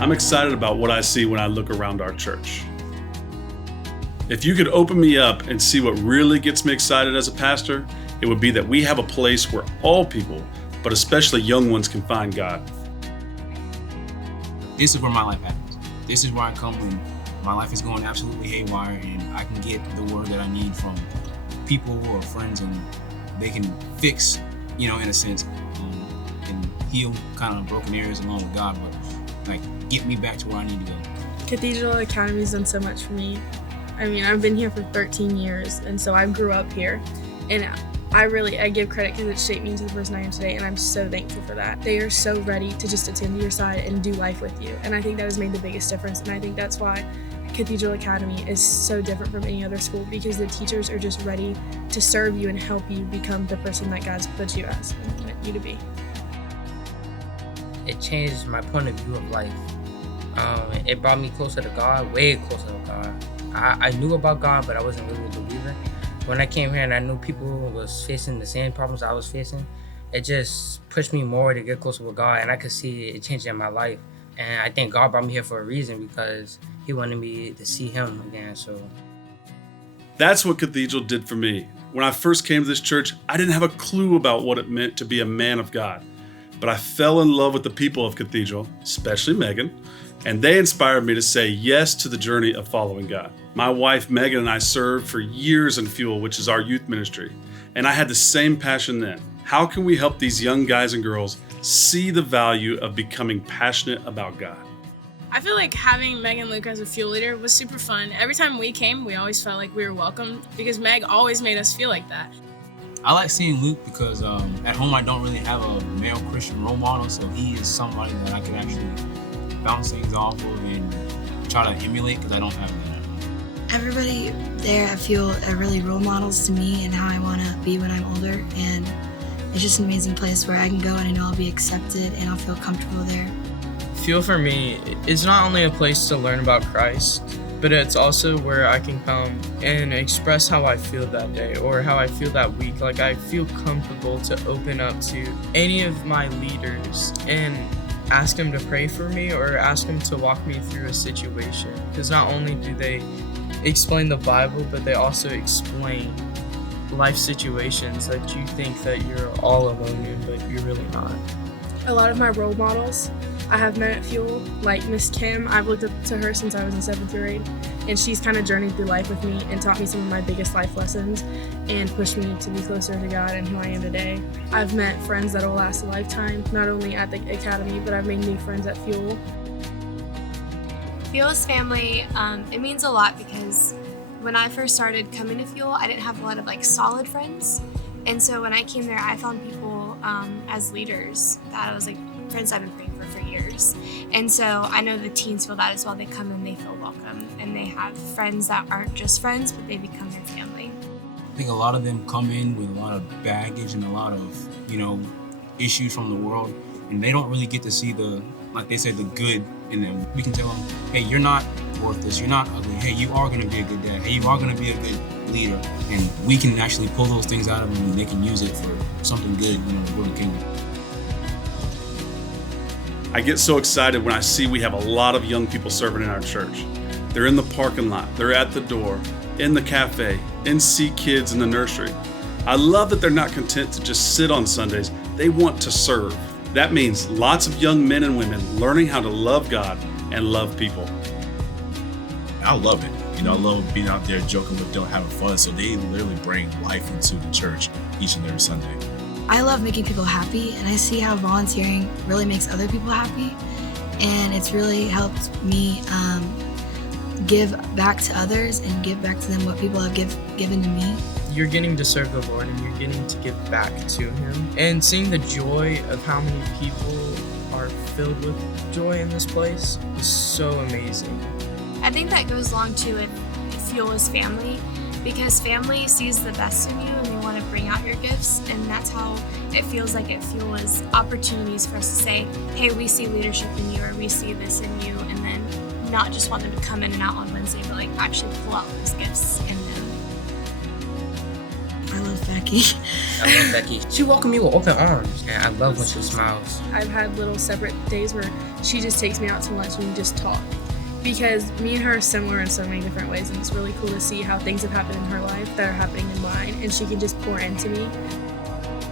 I'm excited about what I see when I look around our church. If you could open me up and see what really gets me excited as a pastor, it would be that we have a place where all people, but especially young ones, can find God. This is where my life happens. This is where I come when my life is going absolutely haywire and I can get the word that I need from people or friends, and they can fix, in a sense, and heal kind of broken areas along with God, but get me back to where I need to go. Cathedral Academy has done so much for me. I mean, I've been here for 13 years, and so I grew up here, and I give credit because it shaped me into the person I am today, and I'm so thankful for that. They are so ready to just attend to your side and do life with you, and I think that has made the biggest difference, and I think that's why Cathedral Academy is so different from any other school, because the teachers are just ready to serve you and help you become the person that God's put you as and meant you to be. It changed my point of view of life. It brought me closer to God, way closer to God. I knew about God, but I wasn't really a believer. When I came here and I knew people was facing the same problems I was facing, it just pushed me more to get closer with God, and I could see it changing my life. And I think God brought me here for a reason, because He wanted me to see Him again. So that's what Cathedral did for me. When I first came to this church, I didn't have a clue about what it meant to be a man of God. But I fell in love with the people of Cathedral, especially Megan, and they inspired me to say yes to the journey of following God. My wife Megan and I served for years in Fuel, which is our youth ministry, and I had the same passion then. How can we help these young guys and girls see the value of becoming passionate about God? I feel like having Meg and Luke as a Fuel leader was super fun. Every time we came, we always felt like we were welcome, because Meg always made us feel like that. I like seeing Luke because at home I don't really have a male Christian role model, so he is somebody that I can actually bounce things off of and try to emulate, because I don't have that. Everybody there at Fuel are really role models to me and how I want to be when I'm older, and it's just an amazing place where I can go and I know I'll be accepted and I'll feel comfortable there. Fuel for me is not only a place to learn about Christ, but it's also where I can come and express how I feel that day or how I feel that week. Like, I feel comfortable to open up to any of my leaders and ask them to pray for me or ask them to walk me through a situation. Because not only do they explain the Bible, but they also explain life situations that you think that you're all alone in, but you're really not. A lot of my role models I have met at Fuel, like Miss Kim. I've looked up to her since I was in 7th grade, and she's kind of journeyed through life with me and taught me some of my biggest life lessons and pushed me to be closer to God and who I am today. I've met friends that will last a lifetime, not only at the academy, but I've made new friends at Fuel. Fuel's family, it means a lot, because when I first started coming to Fuel, I didn't have a lot of solid friends. And so when I came there, I found people as leaders that I was friends I've been praying for years. And so I know the teens feel that as well. They come and they feel welcome, and they have friends that aren't just friends, but they become their family. I think a lot of them come in with a lot of baggage and a lot of, issues from the world, and they don't really get to see the good in them. We can tell them, hey, you're not worthless, you're not ugly, hey, you are going to be a good dad, hey, you are going to be a good leader, and we can actually pull those things out of them and they can use it for something good, for the kingdom. I get so excited when I see we have a lot of young people serving in our church. They're in the parking lot, they're at the door, in the cafe, NC Kids in the nursery. I love that they're not content to just sit on Sundays, they want to serve. That means lots of young men and women learning how to love God and love people. I love it. I love being out there joking with them, having fun. So they literally bring life into the church each and every Sunday. I love making people happy, and I see how volunteering really makes other people happy, and it's really helped me give back to others and give back to them what people have given to me. You're getting to serve the Lord, and you're getting to give back to Him. And seeing the joy of how many people are filled with joy in this place is so amazing. I think that goes along too with Fuel as family, because family sees the best in you and they want to bring out your gifts, and that's how it feels like at Fuel is opportunities for us to say, hey, we see leadership in you, or we see this in you, and then not just want them to come in and out on Wednesday, but actually pull out those gifts in them. I love Becky. I love Becky. She welcomed me with open arms, and I love when she smiles. I've had little separate days where she just takes me out to lunch and we just talk. Because me and her are similar in so many different ways, and it's really cool to see how things have happened in her life that are happening in mine, and she can just pour into me.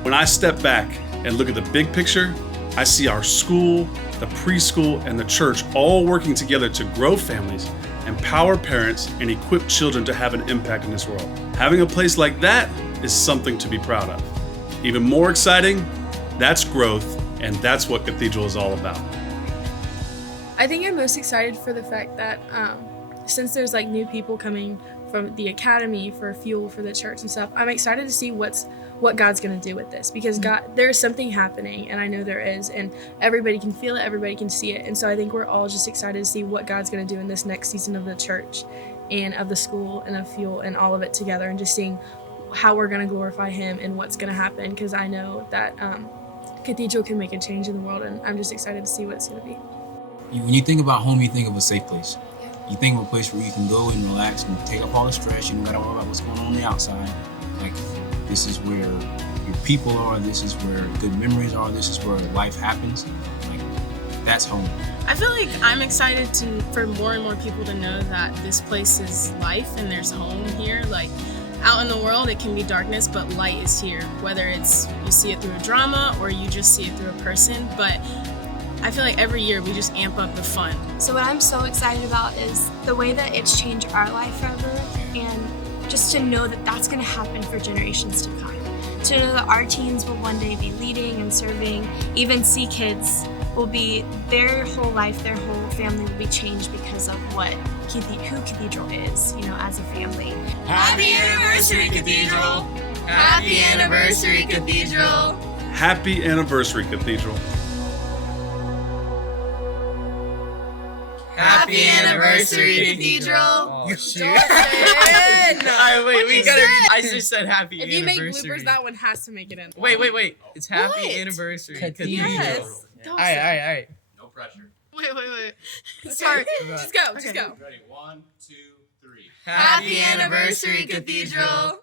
When I step back and look at the big picture, I see our school, the preschool, and the church all working together to grow families, empower parents, and equip children to have an impact in this world. Having a place like that is something to be proud of. Even more exciting, that's growth, and that's what Cathedral is all about. I think I'm most excited for the fact that since there's like new people coming from the academy for fuel for the church and stuff, I'm excited to see what God's going to do with this, because there's something happening, and I know there is, and everybody can feel it, everybody can see it. And so I think we're all just excited to see what God's going to do in this next season of the church and of the school and of fuel and all of it together, and just seeing how we're going to glorify him and what's going to happen, because I know that Cathedral can make a change in the world, and I'm just excited to see what it's going to be. When you think about home, you think of a safe place. You think of a place where you can go and relax and take up all the stress. You don't gotta worry about what's going on the outside. Like, this is where your people are. This is where good memories are. This is where life happens. Like, that's home. I feel like I'm excited for more and more people to know that this place is life and there's home here. Like, out in the world, it can be darkness, but light is here. Whether it's you see it through a drama or you just see it through a person, but I feel like every year we just amp up the fun. So what I'm so excited about is the way that it's changed our life forever, and just to know that that's going to happen for generations to come. To know that our teens will one day be leading and serving, even see kids will be, their whole life, their whole family will be changed because of who Cathedral is, as a family. Happy anniversary, Cathedral! Happy anniversary, Cathedral! Happy anniversary, Cathedral. Happy anniversary, Cathedral! Oh, shoot. Alright, wait, we gotta. I just said happy If you anniversary. make bloopers, that one has to make it in. Wait. It's happy What? anniversary, Cathedral. Yes. All right. No pressure. Wait. Sorry. Just go. Ready? 1, 2, 3. Happy anniversary, Cathedral!